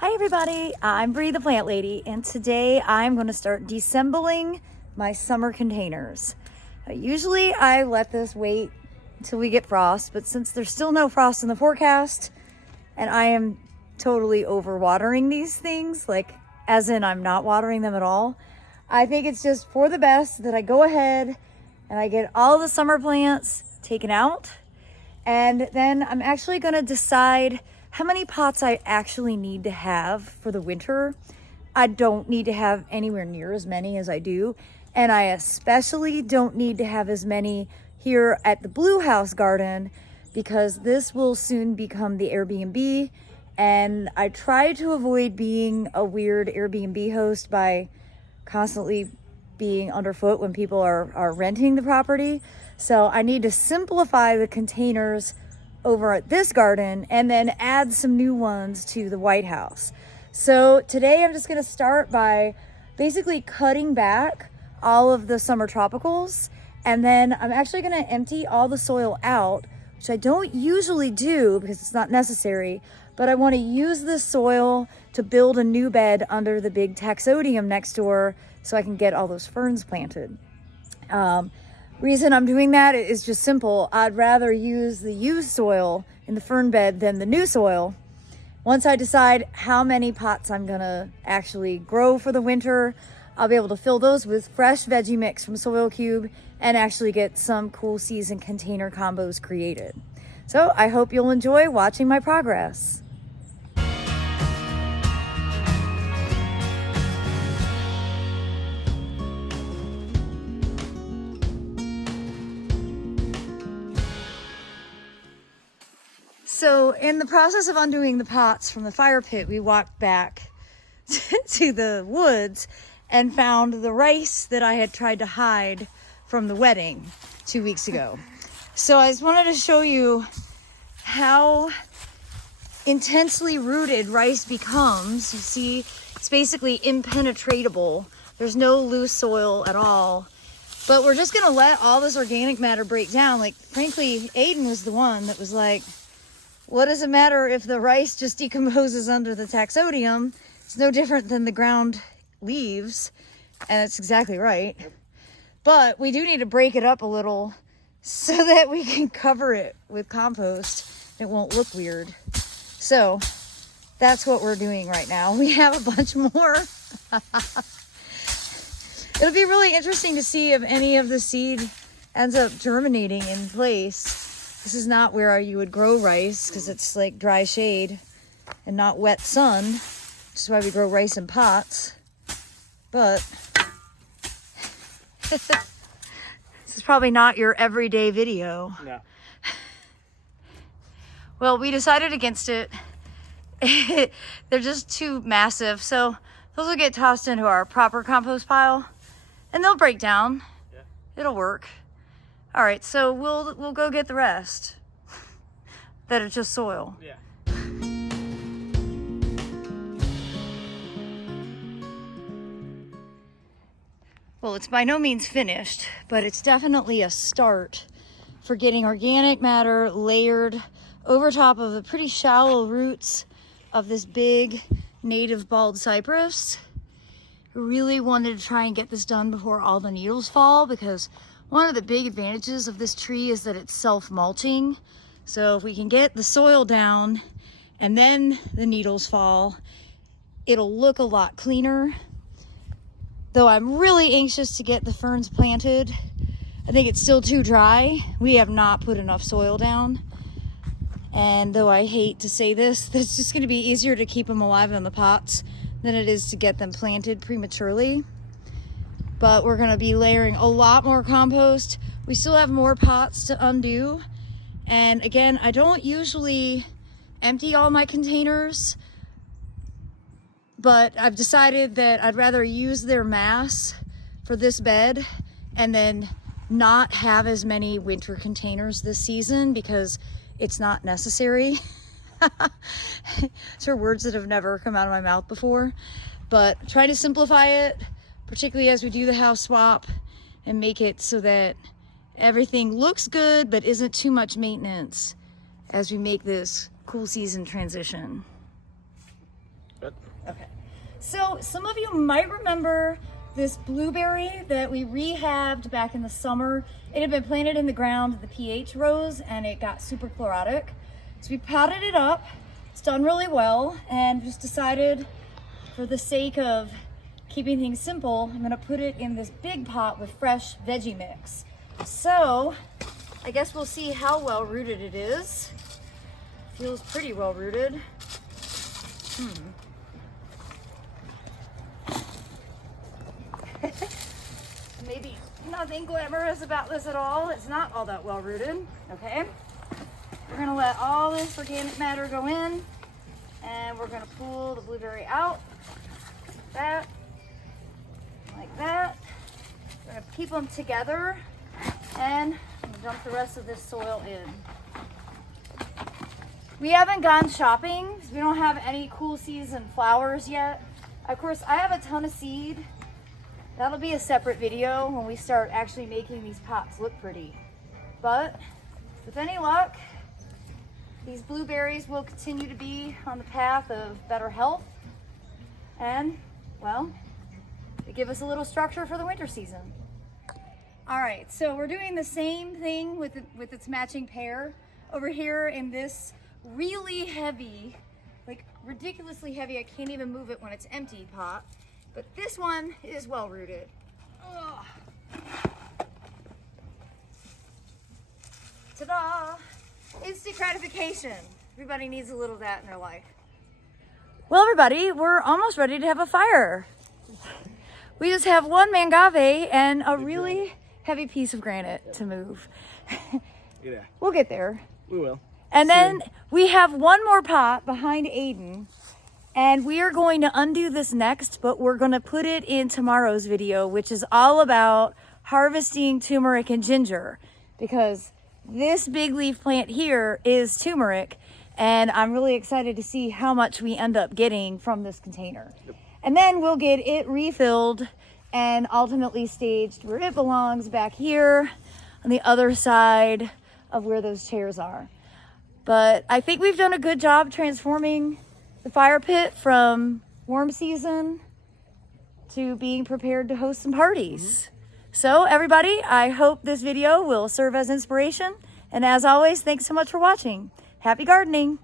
Hi everybody, I'm Bree the Plant Lady, and today I'm going to start deassembling my summer containers. Usually I let this wait until we get frost, but since there's still no frost in the forecast and I am totally overwatering these things, like as in I'm not watering them at all, I think it's just for the best that I go ahead and I get all the summer plants taken out, and then I'm actually going to decide how many pots I actually need to have for the winter. I don't need to have anywhere near as many as I do. And I especially don't need to have as many here at the Blue House garden because this will soon become the Airbnb. And I try to avoid being a weird Airbnb host by constantly being underfoot when people are renting the property. So I need to simplify the containers over at this garden and then add some new ones to the White House. So today I'm just going to start by basically cutting back all of the summer tropicals, and then I'm actually going to empty all the soil out, which I don't usually do because it's not necessary, but I want to use this soil to build a new bed under the big taxodium next door so I can get all those ferns planted. Reason I'm doing that is just simple. I'd rather use the used soil in the fern bed than the new soil. Once I decide how many pots I'm gonna actually grow for the winter, I'll be able to fill those with fresh veggie mix from Soil Cube and actually get some cool season container combos created. So I hope you'll enjoy watching my progress. So in the process of undoing the pots from the fire pit, we walked back to the woods and found the rice that I had tried to hide from the wedding 2 weeks ago. So I just wanted to show you how intensely rooted rice becomes. You see, it's basically impenetrable. There's no loose soil at all. But we're just gonna let all this organic matter break down. Like, frankly, Aiden was the one that was like, what does it matter if the rice just decomposes under the taxodium? It's no different than the ground leaves. And that's exactly right. But we do need to break it up a little so that we can cover it with compost. It won't look weird. So that's what we're doing right now. We have a bunch more. It'll be really interesting to see if any of the seed ends up germinating in place. This is not where you would grow rice because it's like dry shade and not wet sun, which is why we grow rice in pots. But this is probably not your everyday video. No. Well, we decided against it. They're just too massive. So those will get tossed into our proper compost pile and they'll break down. Yeah. It'll work. All right, so we'll go get the rest. That are just soil. Yeah. Well, it's by no means finished, but it's definitely a start for getting organic matter layered over top of the pretty shallow roots of this big native bald cypress. I really wanted to try and get this done before all the needles fall, because one of the big advantages of this tree is that it's self-mulching. So if we can get the soil down and then the needles fall, it'll look a lot cleaner. Though I'm really anxious to get the ferns planted. I think it's still too dry. We have not put enough soil down. And though I hate to say this, it's just gonna be easier to keep them alive in the pots than it is to get them planted prematurely. But we're gonna be layering a lot more compost. We still have more pots to undo. And again, I don't usually empty all my containers, but I've decided that I'd rather use their mass for this bed and then not have as many winter containers this season because it's not necessary. These are words that have never come out of my mouth before, but try to simplify it, particularly as we do the house swap, and make it so that everything looks good but isn't too much maintenance as we make this cool season transition. Good. Okay. So some of you might remember this blueberry that we rehabbed back in the summer. It had been planted in the ground, the pH rose, and it got super chlorotic. So we potted it up. It's done really well, and just decided, for the sake of keeping things simple, I'm gonna put it in this big pot with fresh veggie mix. So I guess we'll see how well rooted it is. Feels pretty well rooted. Maybe nothing glamorous about this at all. It's not all that well rooted. Okay. We're gonna let all this organic matter go in, and we're gonna pull the blueberry out. Like that. We're gonna keep them together, and dump the rest of this soil in. We haven't gone shopping because we don't have any cool season flowers yet. Of course, I have a ton of seed. That'll be a separate video when we start actually making these pots look pretty. But with any luck, these blueberries will continue to be on the path of better health, and, well, they give us a little structure for the winter season. All right, so we're doing the same thing with its matching pair over here in this really heavy, like ridiculously heavy, I can't even move it when it's empty pot, but this one is well rooted. Ugh. Ta-da! Instant gratification. Everybody needs a little of that in their life. Well, everybody, we're almost ready to have a fire. We just have one mangave and a really heavy piece of granite to move. Yeah. We'll get there. We will. And then we have one more pot behind Aiden, and we are going to undo this next, but we're going to put it in tomorrow's video, which is all about harvesting turmeric and ginger, because this big leaf plant here is turmeric, and I'm really excited to see how much we end up getting from this container. Yep. And then we'll get it refilled and ultimately staged where it belongs, back here on the other side of where those chairs are. But I think we've done a good job transforming the fire pit from warm season to being prepared to host some parties. So everybody, I hope this video will serve as inspiration. And as always, thanks so much for watching. Happy gardening.